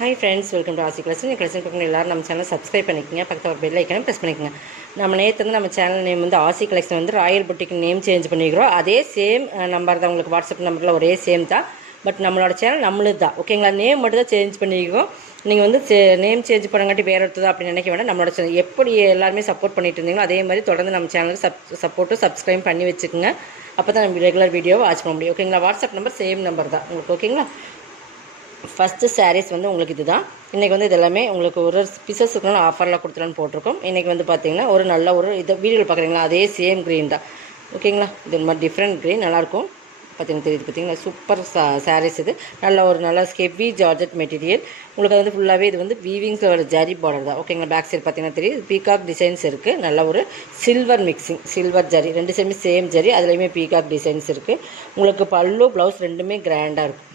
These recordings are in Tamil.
ஹாய் ஃப்ரெண்ட்ஸ், வெல்கம் டு ஆசி கலெக்ஷன். கலெக்ஷன் பார்க்கணும் எல்லாரும் நம்ம சேனல் சப்ஸ்கிரைப் பண்ணிக்கோங்க. பக்கத்தில் ஒரு பெல் ஐக்கனை ப்ரெஸ் பண்ணிக்கோங்க. நம்ம நேற்று வந்து நம்ம சேனல் நேம் வந்து ஆசி கலெக்ஷன் வந்து ராயல் புட்டிக் நேம் சேஞ்ச் பண்ணிக்கிறோம். அதே சேம் நம்பர் தான், உங்களுக்கு வாட்ஸ்அப் நம்பரில் ஒரே சேம் தான். பட் நம்மளோட சேனல் நம்மளுது தான், ஓகேங்களா. நேம் மட்டும் தான் சேஞ்ச் பண்ணிக்கிறோம். நீங்கள் வந்து நேம் சேஞ்ச் பண்ணங்காட்டி வேறு ஒருத்தது அப்படின்னு நினைக்க வேண்டாம். நம்மளோட சேனல் எப்படி எல்லாருமே சப்போர்ட் பண்ணிட்டு இருந்தீங்களோ அதே மாதிரி தொடர்ந்து நம்ம சேனலுக்கு சப்போர்ட்டும் சப்ஸ்கிரைப் பண்ணி வச்சுக்கோங்க. அப்போ தான் நம்ம ரெகுலர் வீடியோவை வாட்ச் பண்ண முடியும், ஓகேங்களா. வாட்ஸ்அப் நம்பர் சேம் நம்பர் தான் உங்களுக்கு, ஓகேங்களா. ஃபஸ்ட்டு சாரீஸ் வந்து உங்களுக்கு இது தான். இன்றைக்கி வந்து இது எல்லாமே உங்களுக்கு ஒரு பீசஸ் இருக்கணும் ஆஃபரில் கொடுத்துலான்னு போட்டிருக்கோம். இன்றைக்கி வந்து பார்த்திங்கன்னா ஒரு நல்ல ஒரு இதை வீடியோவில் பார்க்குறீங்களா அதே சேம் க்ரீன் தான், ஓகேங்களா. இது மாதிரி டிஃப்ரெண்ட் க்ரீன் நல்லாயிருக்கும். பார்த்திங்கன்னா தெரியுது, பார்த்திங்கன்னா சூப்பர் சாரீஸ். இது நல்ல ஹெவி ஜார்ஜெட் மெட்டீரியல். உங்களுக்கு அது வந்து ஃபுல்லாகவே இது வந்து வீவிங்ஸில் வர ஜரி பார்டர் தான், ஓகேங்களா. பேக் சைடு பார்த்திங்கன்னா தெரியுது பீகாக் டிசைன்ஸ் இருக்குது. நல்ல ஒரு சில்வர் மிக்சிங், சில்வர் ஜரி ரெண்டு சைடுமே சேம் ஜரி, அதுலேயுமே பீகாக் டிசைன்ஸ் இருக்குது. உங்களுக்கு பல்லு ப்ளவுஸ் ரெண்டுமே கிராண்டாக இருக்கும்.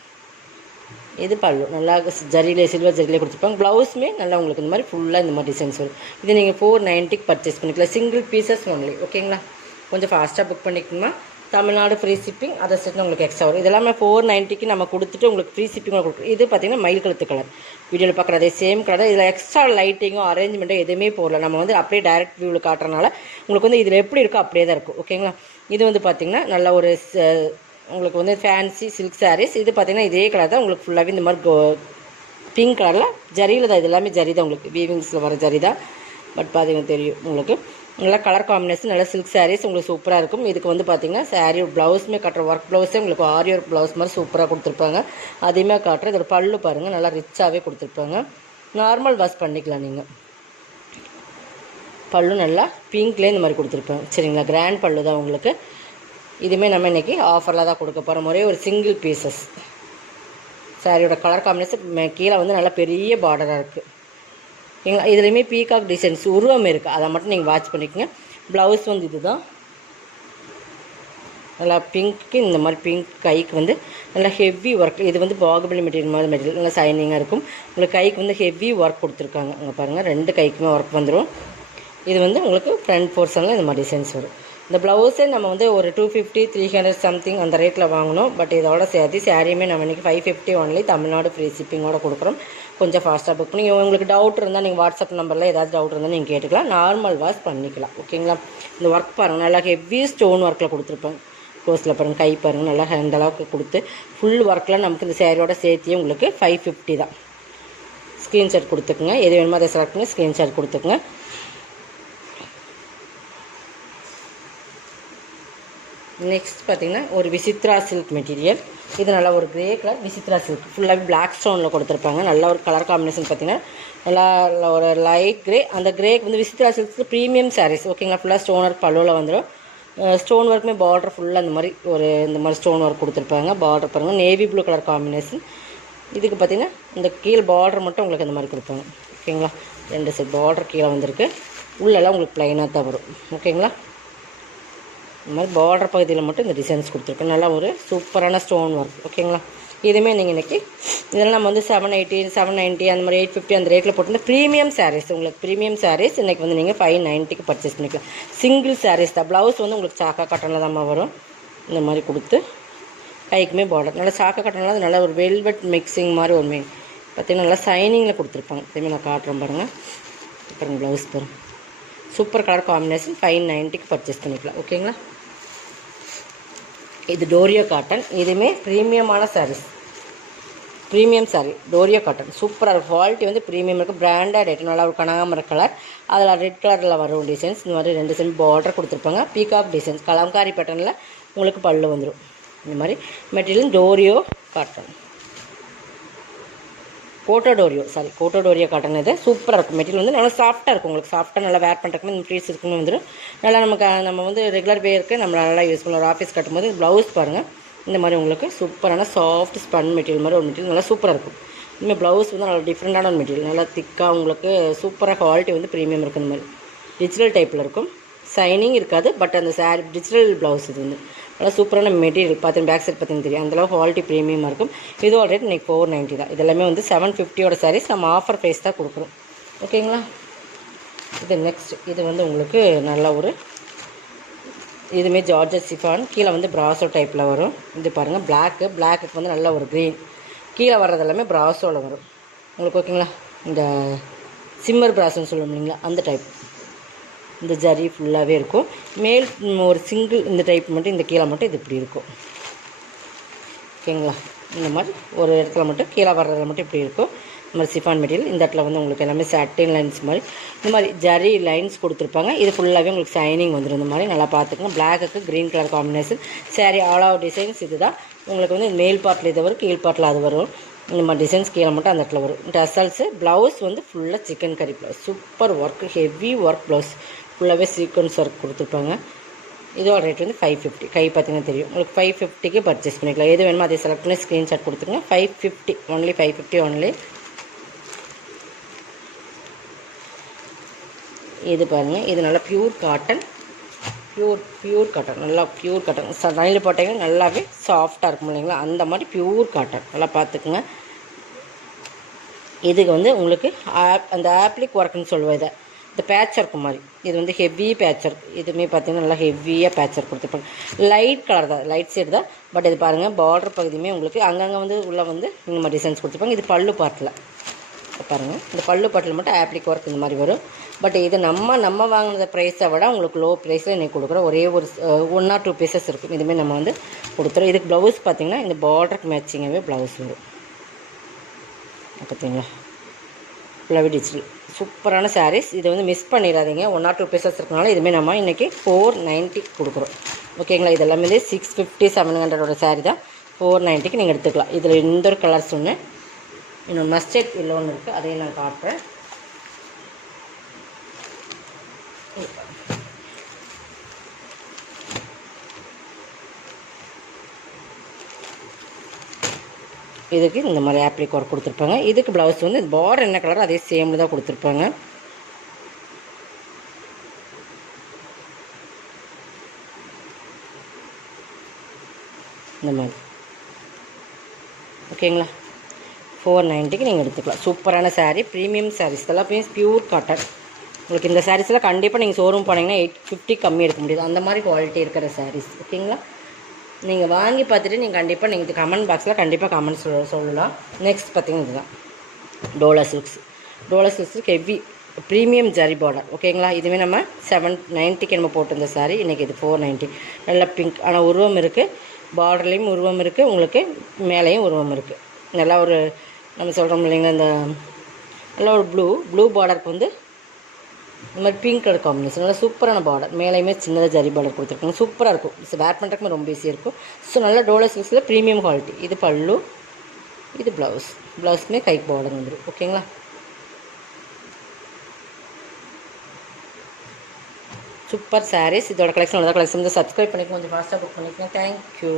இது பல்லு நல்லா ஜரியிலே சில்வர் ஜரியிலே கொடுத்துருப்பாங்க. ப்ளவுஸுமே நல்லா உங்களுக்கு இந்த மாதிரி ஃபுல்லாக இந்த மாதிரி டிசைன்ஸ் வரும். இது நீங்கள் 490க்கு பர்ச்சேஸ் பண்ணிக்கலாம். சிங்கிள் பீசஸ் ஒன்லி, ஓகேங்களா. கொஞ்சம் ஃபாஸ்ட்டாக புக் பண்ணிக்கணுமா. தமிழ்நாடு ஃப்ரீ ஷிப்பிங், அதை செட்டு உங்களுக்கு எக்ஸ்ட்ரா வரும். இதெல்லாமே 490க்கு நம்ம கொடுத்துட்டு உங்களுக்கு ஃப்ரீ ஷிப்பிங் கொடுக்குறோம். இது பார்த்திங்கன்னா மயில் கழுத்து கலர், வீடியோவில் பார்க்குற அதே சேம் கலர். இதில் எக்ஸ்ட்ரா லைட்டிங்கும் அரேஞ்ச்மெண்ட்டும் எதுவுமே போடல. நம்ம வந்து அப்படியே டைரக்ட் வியூவில் காட்டுறதுனால உங்களுக்கு வந்து இதில் எப்படி இருக்கோ அப்படியே தான் இருக்கும், ஓகேங்களா. இது வந்து பார்த்திங்கன்னா நல்ல ஒரு உங்களுக்கு வந்து ஃபேன்சி சில்க் சாரீஸ். இது பார்த்திங்கன்னா இதே கலர் தான் உங்களுக்கு ஃபுல்லாகவே இந்த மாதிரி பிங்க் கலரில் ஜரியில் தான். இது எல்லாமே ஜரி தான், உங்களுக்கு வீவிங்ஸில் வர ஜரி தான். பட் பார்த்திங்கன்னா தெரியும் உங்களுக்கு நல்லா கலர் காம்பினேஷன், நல்லா சில்க் சாரீஸ் உங்களுக்கு சூப்பராக இருக்கும். இதுக்கு வந்து பார்த்திங்கன்னா சாரீ ப்ளவுஸுமே காட்டுற ஒர்க் ப்ளவுஸே உங்களுக்கு ஆரி ஒர்க் ப்ளவுஸ் மாதிரி சூப்பராக கொடுத்துருப்பாங்க. அதையுமே காட்டுற இதோட பல்லு பாருங்கள் நல்லா ரிச்சாகவே கொடுத்துருப்பாங்க. நார்மல் வாஷ் பண்ணிக்கலாம் நீங்கள். பல்லு நல்லா பிங்க்லேயே இந்த மாதிரி கொடுத்துருப்பாங்க, சரிங்களா. கிராண்ட் பல்லு தான் உங்களுக்கு. இதுவுமே நம்ம இன்றைக்கி ஆஃபரில் தான் கொடுக்க போகிற ஒரே ஒரு சிங்கிள் பீசஸ். சாரியோட கலர் காம்பினேஷன் கீழே வந்து நல்லா பெரிய பார்டராக இருக்குது. இதுலேயுமே பீகாக் டிசைன்ஸ் உருவம் இருக்குது, அதை மட்டும் நீங்கள் வாட்ச் பண்ணிக்கோங்க. ப்ளவுஸ் வந்து இது தான் நல்லா பிங்க்கு, இந்த மாதிரி பிங்க் கைக்கு வந்து நல்லா ஹெவி ஒர்க். இது வந்து பாகுபலி மெட்டீரியல் மாதிரி மெட்டீரியல் நல்லா ஷைனிங்காக இருக்கும். உங்களுக்கு கைக்கு வந்து ஹெவி ஒர்க் கொடுத்துருக்காங்க. அங்கே பாருங்கள் ரெண்டு கைக்குமே ஒர்க் வந்துடும். இது வந்து உங்களுக்கு ஃப்ரண்ட் போர்ஷனில் இந்த மாதிரி டிசைன்ஸ் வரும். இந்த ப்ளவுஸே நம்ம வந்து ஒரு 250 300 சம்திங் அந்த ரேட்டில் வாங்கணும். பட் இதோட சேர்த்து சாரியுமே நம்ம இன்றைக்கி 550 ஒன்லி தமிழ்நாடு ஃப்ரீ ஷிப்பிங்கோட கொடுக்குறோம். கொஞ்சம் ஃபாஸ்ட்டாக புக் பண்ணி உங்களுக்கு டவுட் இருந்தால் நீங்கள் வாட்ஸ்அப் நம்பரில் ஏதாவது டவுட் இருந்தால் நீங்கள் கேட்டுக்கலாம். நார்மல் வாஷ் பண்ணிக்கலாம், ஓகேங்களா. இந்த ஒர்க் பாருங்கள் நல்லா ஹெவி ஸ்டோன் ஒர்க்கில் கொடுத்துருப்பாங்க. க்ளோஸில் பாருங்கள் கை பாருங்கள் நல்லா அந்த அளவுக்கு கொடுத்து ஃபுல் ஒர்க்கில் நமக்கு இந்த சாரியோட சேர்த்தியே உங்களுக்கு 550 தான். ஸ்க்ரீன்ஷாட் கொடுத்துக்குங்க, எது வேணுமோ அதை செலக்ட் பண்ணி ஸ்க்ரீன்ஷாட் கொடுத்துக்குங்க. நெக்ஸ்ட் பார்த்திங்கன்னா ஒரு விசித்ரா சில்க் மெட்டீரியல். இது நல்லா ஒரு கிரே கலர் விசித்ரா சில்க், ஃபுல்லாகவே பிளாக் ஸ்டோனில் கொடுத்துருப்பாங்க. நல்ல ஒரு கலர் காம்பினேஷன் பார்த்திங்கன்னா நல்லா ஒரு லைட் கிரே. அந்த கிரேக்கு வந்து விசித்ரா சில்க் ப்ரீமியம் சாரீஸ், ஓகேங்களா. ஃபுல்லாக ஸ்டோன் ஒர்க் பல்லுவில் வந்துடும். ஸ்டோன் ஒர்க்குமே பார்டர் ஃபுல்லாக இந்த மாதிரி ஸ்டோன் ஒர்க் கொடுத்துருப்பாங்க. பார்டர் பாருங்கள் நேவி ப்ளூ கலர் காம்பினேஷன். இதுக்கு பார்த்திங்கன்னா இந்த கீழே பார்டர் மட்டும் உங்களுக்கு இந்த மாதிரி கொடுப்பாங்க, ஓகேங்களா. ரெண்டு சைட் பார்டர் கீழே வந்திருக்கு. உள்ளெல்லாம் உங்களுக்கு ப்ளைனாக தான் வரும், ஓகேங்களா. இந்த மாதிரி பார்டர் பகுதியில் மட்டும் இந்த டிசைன்ஸ் கொடுத்துருக்கோம். நல்லா ஒரு சூப்பரான ஸ்டோன் ஒர்க், ஓகேங்களா. இதுவுமே நீங்கள் இன்றைக்கி இதெல்லாம் நம்ம வந்து 780 790 அந்த மாதிரி 850 அந்த ரேட்டில் போட்டு ப்ரீமியம் சாரீஸ். உங்களுக்கு ப்ரீமியம் சாரீஸ் இன்றைக்கி வந்து நீங்கள் 590க்கு பர்ச்சேஸ் பண்ணிக்கலாம். சிங்கிள் சாரீஸ் தான். ப்ளவுஸ் வந்து உங்களுக்கு சாக்கா காட்டனில் தான் வரும். இந்த மாதிரி கொடுத்து கைக்குமே பார்டர் நல்லா சாக்கா காட்டனில் அது நல்லா ஒரு வெல்வெட் மிக்சிங் மாதிரி ஒரு பார்த்திங்கன்னா நல்லா ஷைனிங்கில் கொடுத்துருப்பாங்க. திரும்பி நான் காட்டுறேன் பாருங்கள். அப்புறம் ப்ளவுஸ் பாருங்கள் சூப்பர் கலர் காம்பினேஷன் 590க்கு பர்ச்சேஸ் பண்ணிக்கலாம், ஓகேங்களா. இது டோரியோ காட்டன். இதுவுமே ப்ரீமியமான சாரீஸ், ப்ரீமியம் சாரீ டோரியோ காட்டன் சூப்பராக இருக்கும். குவாலிட்டி வந்து ப்ரீமியம் இருக்குது. பிராண்டட் ரேட் நல்லா ஒரு கனகாமர கலர், அதில் ரெட் கலரில் வரும் டிசைன்ஸ். இந்த மாதிரி ரெண்டு சைடு பார்டர் கொடுத்துருப்பாங்க. பீகாக் டிசைன்ஸ் கலம்காரி பேட்டர்னில் உங்களுக்கு பல்லு வந்துடும். இந்த மாதிரி மெட்டீரியல் டோரியோ காட்டன், கோட்டோ டோரியோ காட்டன். இது சூப்பராக இருக்கும். மெட்டீரியல் வந்து நல்லா சாஃப்ட்டாக இருக்கும். உங்களுக்கு சாஃப்ட்டாக நல்லா வேர் பண்ணுறதுக்கு இந்த ப்ளீஸ் இருக்குன்னு வந்துடும். நல்லா நம்ம வந்து ரெகுலர் வேருக்கு நம்ம நல்லா யூஸ் பண்ணலாம். ஒரு ஆஃபீஸ் கட்டும்போது ப்ளவுஸ் பாருங்கள் இந்த மாதிரி உங்களுக்கு சூப்பரான சாஃப்ட் ஸ்பன் மெட்டீரியல் மாதிரி ஒரு மெட்டீரியல் நல்லா சூப்பராக இருக்கும். இனிமேல் ப்ளவுஸ் வந்து நல்லா டிஃப்ரெண்ட்டான ஒரு மெட்டீரியல், நல்லா திக்காக உங்களுக்கு சூப்பராக குவாலிட்டி வந்து ப்ரீமியம் இருக்குது. இந்த மாதிரி டிஜிட்டல் டைப்பில் இருக்கும். ஷைனிங் இருக்காது. பட் அந்த சாரீ டிஜிட்டல் ப்ளவுஸ் இது வந்து நல்லா சூப்பரான மெட்டீரியல். பார்த்திங்கன்னா பேக் சைட் பார்த்திங்கன்னா தெரியும் அந்தளவு குவாலிட்டி ப்ரீமியமாக இருக்கும். இதோட ரேட் இன்றைக்கி 490 தான். இதெல்லாமே வந்து 750யோட சாரீஸ் நம்ம ஆஃபர் ப்ரைஸ் தான் கொடுக்குறோம், ஓகேங்களா. இது நெக்ஸ்ட் இது வந்து உங்களுக்கு நல்ல ஒரு இதுவுமே ஜார்ஜட் சிஃபான். கீழே வந்து ப்ராசோ டைப்பில் வரும். இது பாருங்கள் பிளாக்கு வந்து நல்ல ஒரு க்ரீன். கீழே வர்றது எல்லாமே ப்ராசோவில் வரும். உங்களுக்கு ஓகேங்களா. இந்த சிம்மர் பிராஸ்ன்னு சொல்லுவோம் இல்லைங்களா, அந்த டைப். இந்த ஜரி ஃபுல்லாகவே இருக்கும். மேல் ஒரு சிங்கிள் இந்த டைப் மட்டும், இந்த கீழே மட்டும் இது இப்படி இருக்கும். ஓகேங்களா. இந்த மாதிரி ஒரு இடத்துல மட்டும் கீழே வர்றதில் மட்டும் இப்படி இருக்கும். இந்த மாதிரி சிஃபான் மெட்டீரியல். இந்த இடத்துல வந்து உங்களுக்கு எல்லாமே சாட்டின் லைன்ஸ் மாதிரி இந்த மாதிரி ஜரி லைன்ஸ் கொடுத்துருப்பாங்க. இது ஃபுல்லாகவே உங்களுக்கு ஷைனிங் வந்துடும். இந்த மாதிரி நல்லா பார்த்துக்கோங்க. பிளாக்குக்கு green colour combination sari. All over designs இது தான். உங்களுக்கு வந்து மேல் பார்ட்டில் இது வரும், கீழ் பார்ட்டில் அது வரும். இந்த மாதிரி டிசைன்ஸ் கீழே மட்டும் அந்த இடத்துல வரும். டசல்ஸு. ப்ளவுஸ் வந்து ஃபுல்லாக சிக்கன் கறி blouse. Super work, heavy work blouse. ஃபுல்லாகவே சீக்வன்ஸ் ஒர்க் கொடுத்துருப்பாங்க. இதோட ரேட் வந்து 550. கை பார்த்தீங்கன்னா தெரியும் உங்களுக்கு. 550க்கு பர்ச்சேஸ் பண்ணிக்கலாம். எது வேணுமோ அதை செலக்ட் பண்ணி ஸ்க்ரீன்ஷாட் கொடுத்துருங்க. 550 ஒன்லி, 550 ஒன்லி. இது பாருங்கள், இது நல்லா ப்யூர் காட்டன். ப்யூர் காட்டன், நல்லா ப்யூர் காட்டன். நைல் போட்டிங்கன்னா நல்லாவே சாஃப்டாக இருக்கும் இல்லைங்களா, அந்த மாதிரி ப்யூர் காட்டன். நல்லா பார்த்துக்குங்க. இதுக்கு வந்து உங்களுக்கு அந்த ஆப்ளிக் ஒர்க்குன்னு சொல்லுவேன். இதை இந்த பேட்ச் ஒர்க் மாதிரி இது வந்து ஹெவி பேட்ச் ஒர்க். இதுவுமே பார்த்தீங்கன்னா நல்லா ஹெவியாக பேட்ச் ஒர்க் கொடுத்துருப்பாங்க. லைட் கலர் தான், லைட் ஷேட் தான். பட் இது பாருங்கள், பார்டர் பகுதியுமே உங்களுக்கு அங்கங்கே வந்து உள்ளே வந்து இந்த மாதிரி டிசைன்ஸ் கொடுத்துருப்பாங்க. இது பல்லு பாட்டில் பாருங்கள், இந்த பல்லு பாட்டில் மட்டும் ஆப்ளிக் ஒர்க் இந்த மாதிரி வரும். பட் இது நம்ம வாங்கின ப்ரைஸை விட உங்களுக்கு லோ ப்ரைஸில் இன்றைக்கி கொடுக்குறோம். ஒரே ஒரு 1 or 2 பீசஸ் இருக்கும். இதுமாரி நம்ம வந்து கொடுத்துறோம். இதுக்கு ப்ளவுஸ் பார்த்திங்கன்னா இந்த பார்டருக்கு மேட்சிங்காகவே ப்ளவுஸ் வரும். பார்த்தீங்களா, ஃபுல்லாகவே டிஜிட்டல் சூப்பரான சாரீஸ். இதை வந்து மிஸ் பண்ணிடாதீங்க. 1 or 2 பீசஸ் இருக்கனால இதுமாரி நம்ம இன்றைக்கி 490 கொடுக்குறோம். ஓகேங்களா. இது எல்லாமே 650 700 சாரீ தான். 490க்கு நீங்கள் எடுத்துக்கலாம். இதில் இந்த ஒரு கலர்ஸ் ஒன்று, இன்னொன்று மஸ்டர்ட் எல்லோ ஒன்று இருக்குது, அதையும் நான் காட்டுறேன். இதுக்கு இந்த மாதிரி ஆப்ளிக் ஒர்க் கொடுத்துருப்பாங்க. இதுக்கு ப்ளவுஸ் வந்து பார்டர் என்ன கலர் அதே சேமில் தான் கொடுத்துருப்பாங்க. இந்த மாதிரி ஓகேங்களா. 490க்கு நீங்கள் எடுத்துக்கலாம். சூப்பரான சாரீ, ப்ரீமியம் சாரீஸ். இதெல்லாம் பியூர் காட்டன். உங்களுக்கு இந்த சாரீஸ்லாம் கண்டிப்பாக நீங்கள் ஷோரூம் போனீங்கன்னா 850 கம்மி எடுக்க முடியாது. அந்த மாதிரி குவாலிட்டி இருக்கிற சாரீஸ். ஓகேங்களா. நீங்கள் வாங்கி பார்த்துட்டு நீங்கள் கண்டிப்பாக நீங்கள் இது கமெண்ட் பாக்ஸில் கண்டிப்பாக கமெண்ட் சொல்லலாம். நெக்ஸ்ட் பார்த்தீங்கன்னா இதுதான் டோலா சில்க்ஸ். டோலா சில்க்ஸுக்கு ஹெவி ப்ரீமியம் ஜரி பார்டர். ஓகேங்களா. இதுவே நம்ம 790க்கு நம்ம போட்டிருந்த சாரீ இன்றைக்கி இது 490. நல்லா பிங்க், ஆனால் உருவம் இருக்குது. பார்டர்லேயும் உருவம் இருக்குது, உங்களுக்கு மேலேயும் உருவம் இருக்குது. நல்லா ஒரு நம்ம சொல்கிறோம் இல்லைங்க, இந்த நல்லா ஒரு ப்ளூ பார்டருக்கு வந்து இந்த மாதிரி பிங்க் கலர் காம்பினேஷன். நல்லா சூப்பரான பார்டர். மேலேயுமே சின்னதாக ஜரி பார்டர் கொடுத்துருக்காங்க. சூப்பராக இருக்கும். வேர் பண்ணுறதுக்குமே ரொம்ப ஈஸியாக இருக்கும். ஸோ நல்லா டோலா சில்க்ஸில் ப்ரீமியம் குவாலிட்டி. இது பல்லு, இது ப்ளவுஸுமே கை பார்டர் வந்துடும். ஓகேங்களா. சூப்பர் சாரீஸ். இதோட கலெக்ஷன் வந்து சப்ஸ்கிரைப் பண்ணிக்கோங்க, கொஞ்சம் ஃபாஸ்ட்டாக புக் பண்ணிக்கோங்க. தேங்க்யூ.